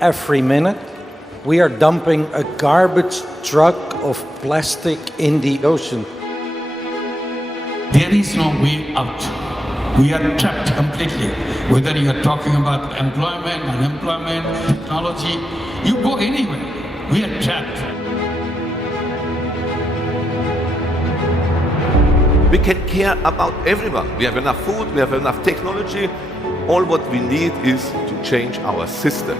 every minute. We are dumping a garbage truck of plastic in the ocean. There is no way out. We are trapped completely. Whether you are talking about employment, unemployment, technology, you go anywhere. We are trapped. We can care about everyone. We have enough food, we have enough technology. All what we need is to change our system.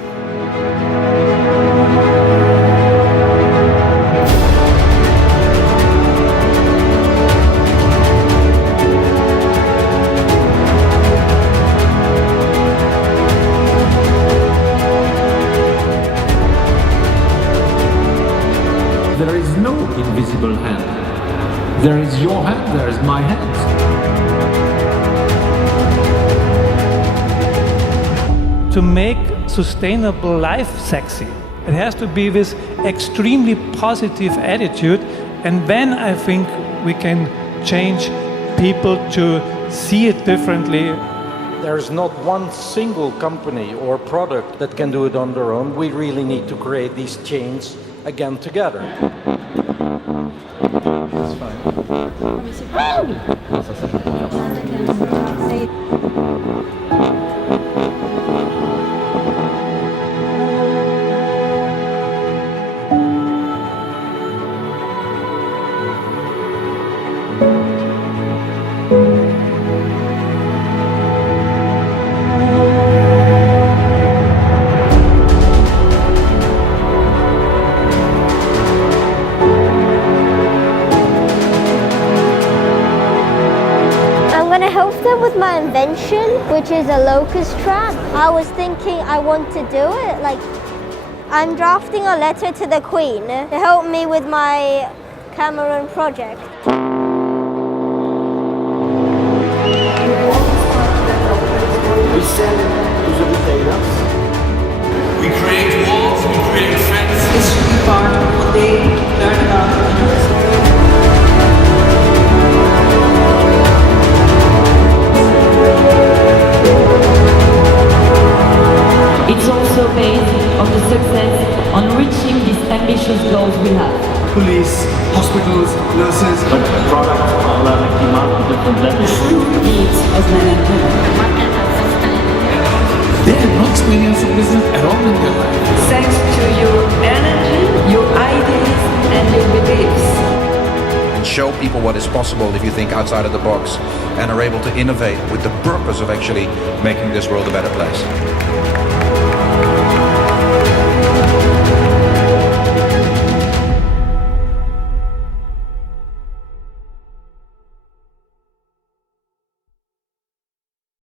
There is no invisible hand. There is your hand, there is my hand. To make sustainable life sexy, it has to be with extremely positive attitude, and then I think we can change people to see it differently. There's not one single company or product that can do it on their own. We really need to create these chains again together. With my invention, which is a locust trap. I was thinking I want to do it. Like, I'm drafting a letter to the Queen to help me with my Cameroon project. We sell to the retailers. We create walls, we create fences. This should be part of what they learn about the university. It's also based on the success on reaching these ambitious goals we have. Police, hospitals, nurses. But the products are like demand on different levels. Needs of men and women. They have no experience of business at all in their life. Thanks to your energy, your ideas, and your beliefs. And show people what is possible if you think outside of the box and are able to innovate with the purpose of actually making this world a better place.